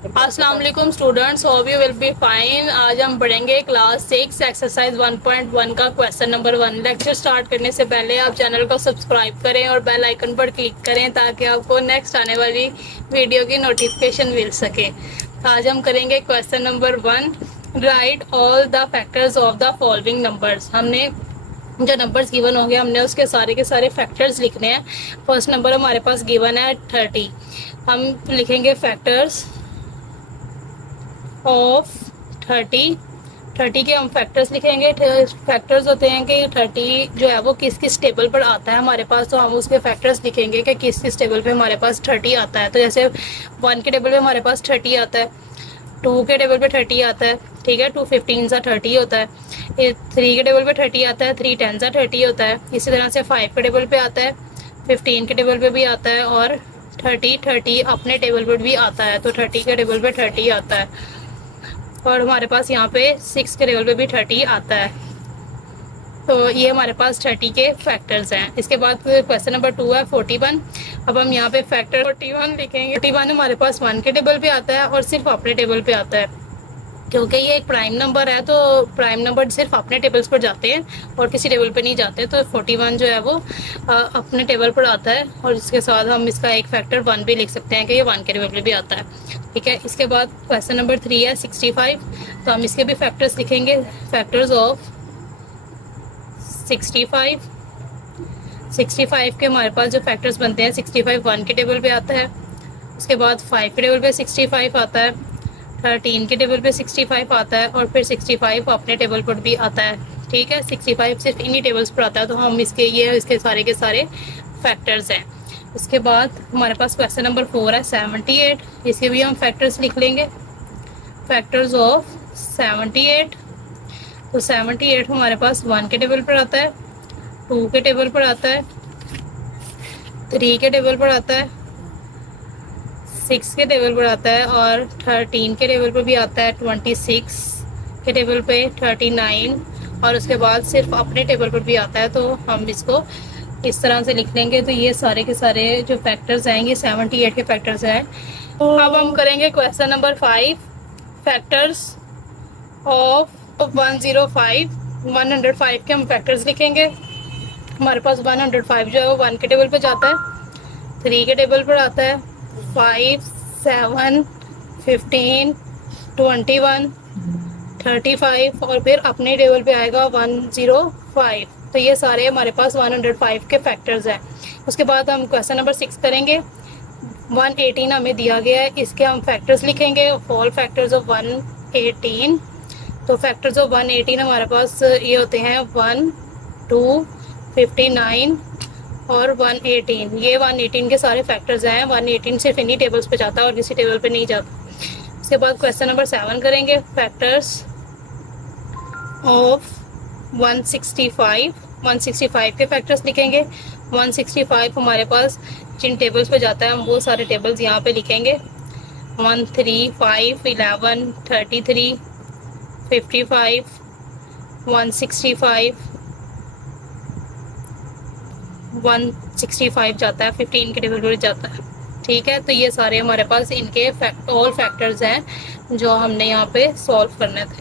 अस्सलाम वालेकुम students, hope you will be fine. आज हम पढ़ेंगे क्लास 6 एक्सरसाइज 1.1 का क्वेश्चन नंबर 1। लेक्चर स्टार्ट करने से पहले आप चैनल को सब्सक्राइब करें और बेल आइकन पर क्लिक करें ताकि आपको नेक्स्ट आने वाली वीडियो की नोटिफिकेशन मिल सके। आज हम करेंगे question number 1, right all the factors of the following numbers. हमने जो नंबर्स गिवन हो गए हमने उसके सारे के सारे फैक्टर्स लिखने हैं। फर्स्ट नंबर हमारे पास गिवन है 30। हम लिखेंगे फैक्टर्स ऑफ 30 के हम फैक्टर्स लिखेंगे। फैक्टर्स होते हैं कि 30 जो है वो किस किस टेबल पर आता है हमारे पास, तो हम उसके फैक्टर्स लिखेंगे कि किस किस टेबल पे हमारे पास 30 आता है। तो जैसे 1 के टेबल पे हमारे पास 30 आता है, 2 के टेबल पे 30 आता है, ठीक है, 2 15 सा 30 होता है। 3 के टेबल पे 30 आता है, 3 10 सा 30 होता है। इसी तरह से 5 के टेबल पे आता है, 15 के टेबल पे भी आता है और 30 अपने टेबल पर भी आता है। तो 30 के टेबल पे 30 आता है और हमारे पास यहाँ पे 6 के लेवल पे भी 30 आता है। तो ये हमारे पास 30 के फैक्टर्स हैं। इसके बाद क्वेश्चन नंबर 2 है 41। अब हम यहाँ पे फैक्टर 41 लिखेंगे। 41 हमारे पास 1 के टेबल पे आता है और सिर्फ अपने टेबल पे आता है, क्योंकि ये एक प्राइम नंबर है तो प्राइम नंबर सिर्फ अपने टेबल्स पर जाते हैं और किसी टेबल पे नहीं जाते। तो 41 जो है वो अपने टेबल पर आता है और इसके साथ हम इसका एक फैक्टर 1 भी लिख सकते हैं कि ये 1 के टेबल पे भी आता है, ठीक है। इसके बाद क्वेश्चन नंबर 3 है 65। तो हम इसके भी फैक्टर्स लिखेंगे। Factors of 65। 65 के हमारे पास जो फैक्टर्स बनते हैं, 65 1 के टेबल पे आता है, उसके बाद 5 के टेबल पे 65 आता है, 13 के टेबल पे 65 आता है और फिर 65 अपने टेबल पर भी आता है, ठीक है। 65 सिर्फ इन्हीं टेबल्स पर आता है, तो हम इसके सारे के सारे फैक्टर्स हैं। उसके बाद हमारे पास क्वेश्चन नंबर 4 है 78। इसके भी हम फैक्टर्स लिख लेंगे। Factors of 78। तो 78 हमारे पास 1 के टेबल पर आता है, 2 के टेबल पर आता है, 3 के टेबल पर आता है, 6 के टेबल पर आता है और 13 के टेबल पर भी आता है, 26 के टेबल पे, 39 और उसके बाद सिर्फ अपने टेबल पर भी आता है। तो हम इसको इस तरह से लिख लेंगे। तो ये सारे के सारे जो फैक्टर्स आएंगे 78 के फैक्टर्स हैं। अब हम करेंगे क्वेश्चन नंबर 5, फैक्टर्स ऑफ 105। 105 के हम फैक्टर्स लिखेंगे। हमारे पास 105 जो है वो 1 के टेबल पे जाता है, 3 के टेबल पर आता है, 5 7 15 21 35 और फिर अपने टेबल पे आएगा 105। तो ये सारे हमारे पास 105 के फैक्टर्स हैं। उसके बाद हम क्वेश्चन नंबर 6 करेंगे। 118 हमें दिया गया है, इसके हम फैक्टर्स लिखेंगे। All factors of 118। तो फैक्टर्स ऑफ 118 हमारे पास ये होते हैं 1 2 59 और 118। ये 118 के सारे फैक्टर्स हैं। 118 सिर्फ इन्हीं टेबल्स पे जाता है और किसी टेबल पे नहीं जाता। उसके बाद क्वेश्चन नंबर 7 करेंगे। Factors of 165। 165 के फैक्टर्स लिखेंगे। 165 हमारे पास जिन टेबल्स पे जाता है हम वो सारे टेबल्स यहाँ पे लिखेंगे। 1 3 5 11 33 55 165 165 जाता है, 15 के टेबल पर जाता है, ठीक है। तो ये सारे हमारे पास इनके ऑल फैक्टर्स हैं जो हमने यहाँ पे सॉल्व करने थे।